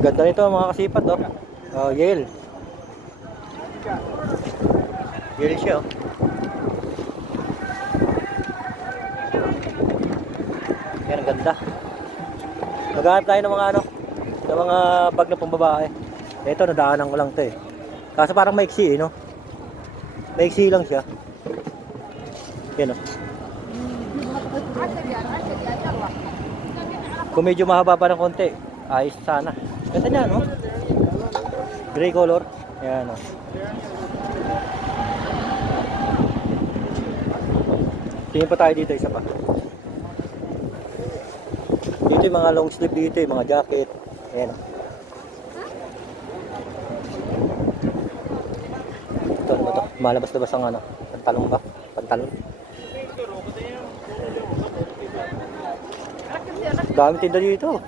Ganda nito mga kasipat, oh. Yale. Yale siya, oh. Yan, ang ganda. Naghahanap tayo ng mga ano, ng mga bag na pambabae. Ito, nadaanan ko lang to eh. Kaso parang maiksi eh, no? Maiksi lang siya. Yan, oh. Kung medyo mahaba pa ng konti, ayos sana. Ganda niya, no? Gray color. Yan, oh. Tingin pa tayo dito, isa pa. Dito yung mga long sleeve dito, yung mga jacket. Ayan. Ito, ano ba ito? Malabas-labas ang ano, pantalon ba? Pantalon. Dami tinda dito.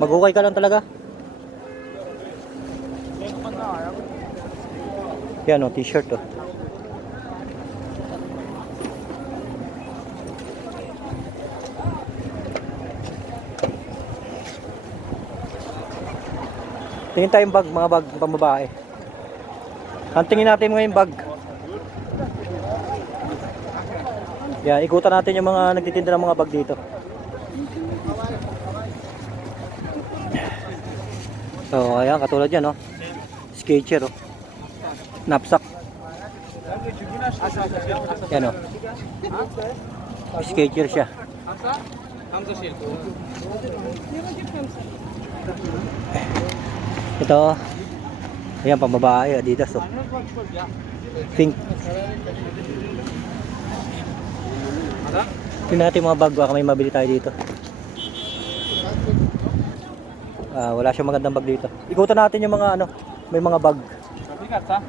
Maghukay ka lang talaga. Yan, oh, t-shirt, oh. Tingin tayong bag, mga bag pambabae. Tingin natin ngayon bag. Yan, ikutan natin yung mga nagtitinda ng mga bag dito. So, ayan, katulad yan, no? Sketcher, oh. Knapsack. Yan, oh. Sketcher siya. Ito, ayan, pambabae, Adidas, oh. Pink. Tingnan natin mga bag, baka may mabili tayo dito. Wala siyang magandang bag dito. Ikutan natin yung mga ano, may mga bag.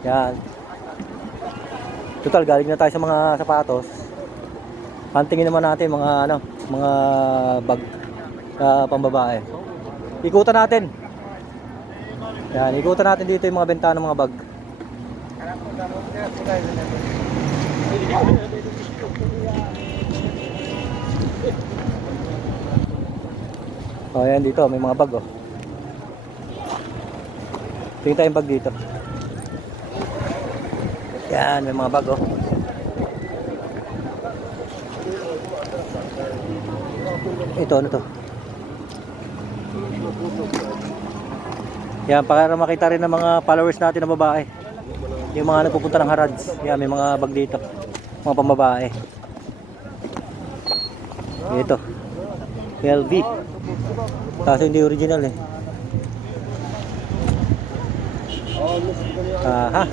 Yan. Total, galing na tayo sa mga sapatos. Hantingin naman natin mga ano, mga bag pambabae. Ikutan natin. Yan, ikutan natin dito yung mga benta ng mga bag. Oh, yan dito, may mga bag, oh. Tingin tayong bag dito. Yan, may mga bag, oh. Ito, ano to? Yan, para makita rin ng mga followers natin na babae. Yung mga nagpupunta ng Harads. Yan, may mga bag dito. Mga pambabae. Ito. LV. Kaso hindi original eh. Aha.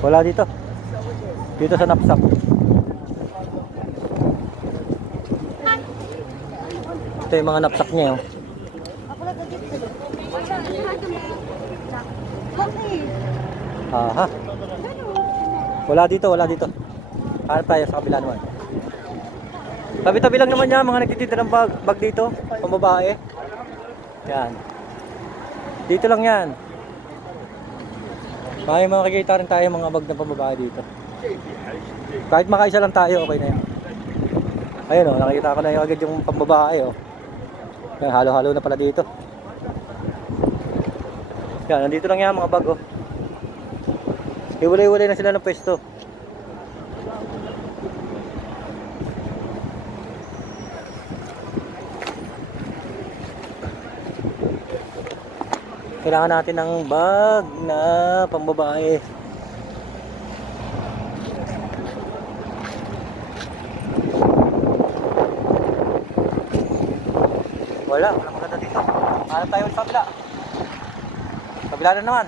Wala dito. Dito sa knapsack. Ito yung mga knapsack niya, oh. Aha. Wala dito, wala dito. Hanap tayo sa kabila naman. Tabi-tabi lang naman yan, mga nagtitinda ng bag dito, pambabae. Yan. Dito lang yan. May makikita rin tayo mga bag ng pambabae dito. Kahit makaisa lang tayo, okay na yan. Ayun, oh, nakikita ko na yung agad yung pambabae, oh. Yan, halo-halo na pala dito. Yan, nandito lang yan mga bag, oh. Iwalay-iwalay na sila ng pwesto. Kailangan natin ng bag na pambabae. Walang maganda dito. Hanap tayo sa kabila. Kabila na naman.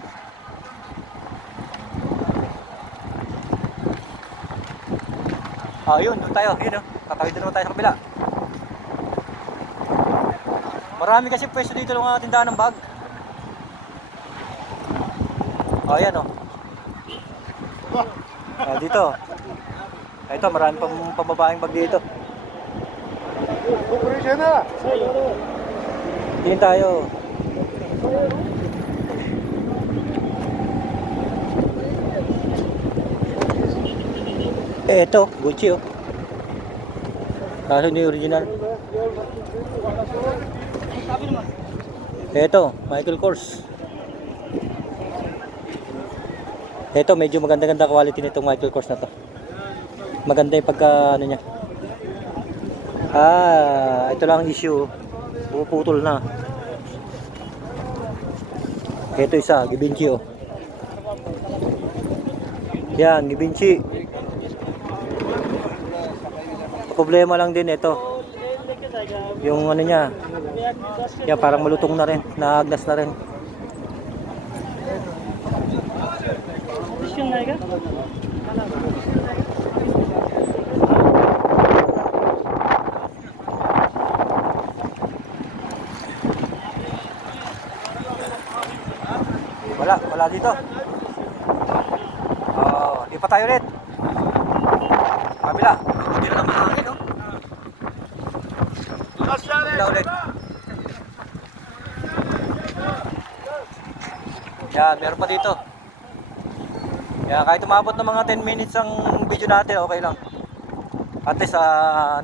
Yun, doon tayo. Yun, oh. Tatawid na naman tayo sa kabila. Marami kasi pwesto dito ng mga tindahan ng bag. Ayan, oh. Dito. Ito, marami pang pambabaeng bag dito. Tingin tayo. Ito, Gucci, oh. Kaso hindi original. Ito, Michael Kors. Ito, medyo maganda-ganda quality nitong Michael Kors na to. Maganda yung pagka ano niya. Ito lang ang issue. Puputol na. Ito isa, Givenchy oh. Yan, Givenchy. Problema lang din ito. Yung ano niya. Yan, parang malutong na rin. Naagnas na rin. Wala dito. Di pa tayo ulit. Kabila. Hindi na naman hangin, no? Kabila ulit. Yan, meron pa dito. Yan, kahit umabot ng mga 10 minutes ang video natin, okay lang. At least,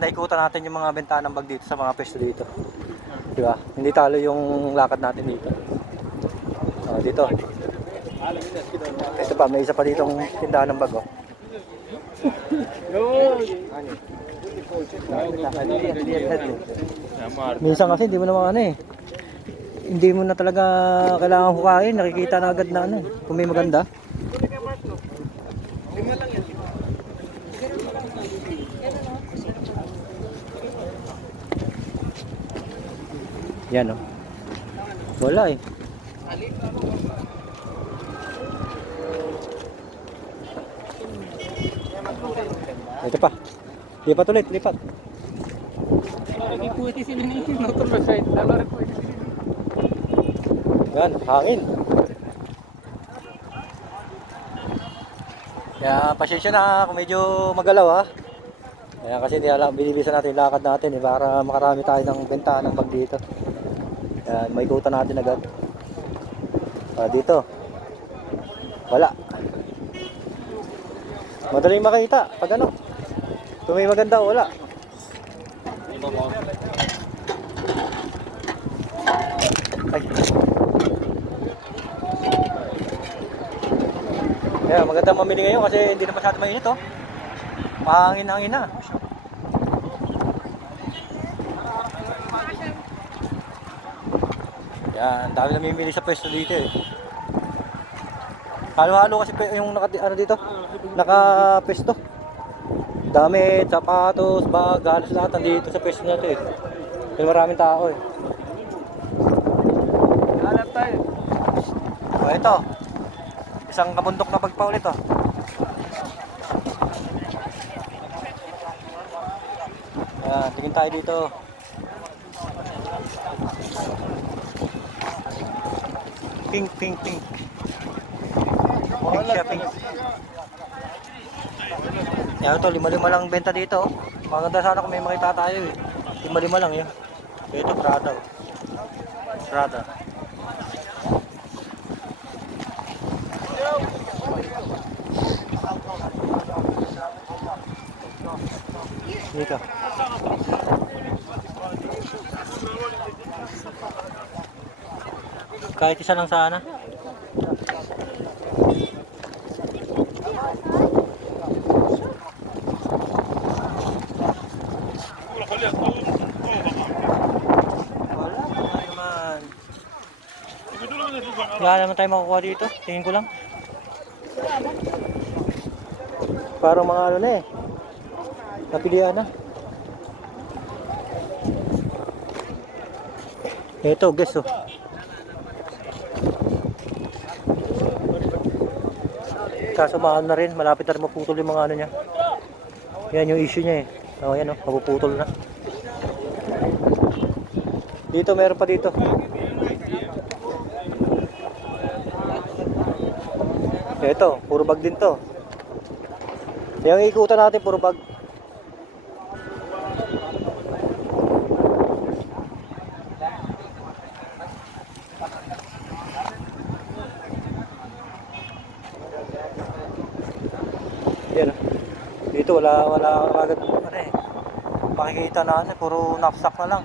naikutan natin yung mga bentanang bag dito sa mga pwesto dito. Diba? Hindi talo yung lakad natin dito. Dito. Ito pa, may isa pa ditong tindahan ng bag, oh. Minsan kasi hindi mo naman ano eh. Hindi mo na talaga kailangan hukain, nakikita na agad na ano eh. Kung may maganda. Yan oh. Wala eh. Ito pa. Lipat ulit, lipat. Yan, hangin. Kaya pasensya na kung medyo magalaw ha. Kaya kasi bilibisan natin yung lakad natin eh, para makarami tayo ng bentahan ng bag dito. Yan, maikutan natin agad. Dito. Wala. Madaling makita pag ano. Kung may maganda o wala. Ay. Kaya maganda mamili ngayon kasi hindi na masyado mainit oh. Mahangin-hangin na. Yan, dami namimili sa pwesto dito eh. Halo-halo kasi yung ano dito, naka-pwesto. Damit, sapatos, bag, halos lahat nandito sa pwesto na ito eh. Pero maraming tao eh. Hanap tayo. Ito. Isang kabundok na bag pa ulit oh. Ayan, tingin tayo dito. Pink. Pink siya, pink. Yan ito, 5-5 lang benta dito. Maganda sana kung may makita tayo eh. 5-5 lang yun. Ito, Prada. Prada. Dito. Kahit isa lang sana. Wala naman tayo makukuha dito. Tingin ko lang. Parang mga ano na eh. Napilihan na. Ito, guess oh. Kaso mahal na rin. Malapit na rin maputol yung mga ano niya. Yan yung issue niya eh. O yan oh, mapuputol na. Dito, meron pa dito. Ito, puro bag din to. Yung ikutan natin, puro bag. Yan. Dito wala agad ano eh. Makikita na puro knapsack na lang.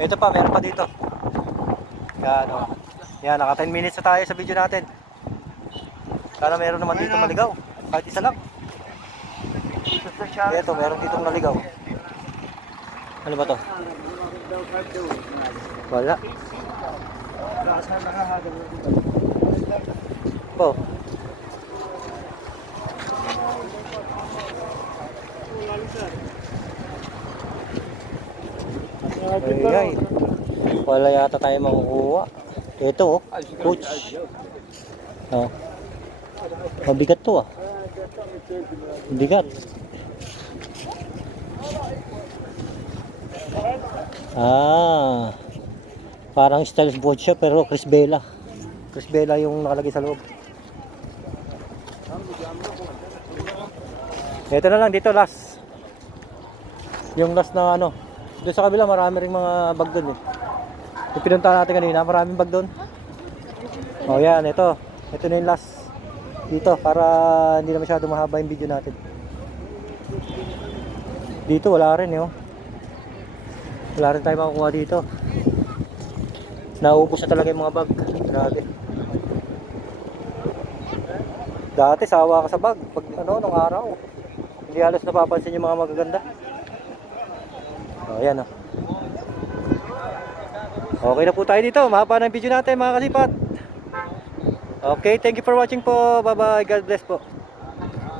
Ito pa, meron pa dito. Yan, oh. Yan, naka 10 minutes na tayo sa video natin. Sana meron naman dito maligaw. Kahit isa lang. Ito, meron ditong naligaw. Ano ba to? Wala. Po. Ay, wala yata tayo makukuha. Ito oh, coach. Oh. Mabigat to ah. Bigat. Ah. Parang styles board siya pero Chris Bella. Chris Bella yung nakalagay sa loob. Ito na lang dito last. Yung last na ano. Doon sa kabila marami ring mga bag doon eh. Yung pinuntahan natin kanina, maraming bag doon. Oh yan, ito. Ito na yung last. Dito para hindi na masyado mahaba yung video natin. Dito wala rin eh. Oh. Wala rin tayo makukuha dito. Naubos na talaga yung mga bag. Grabe. Dati sawa ka sa bag pag ano nung araw. Hindi halos napapansin yung mga magaganda. Oh, ayan oh. Okay na po tayo dito. Mahaba na yung video natin mga kasipat. Okay, thank you for watching po. Bye bye. God bless po.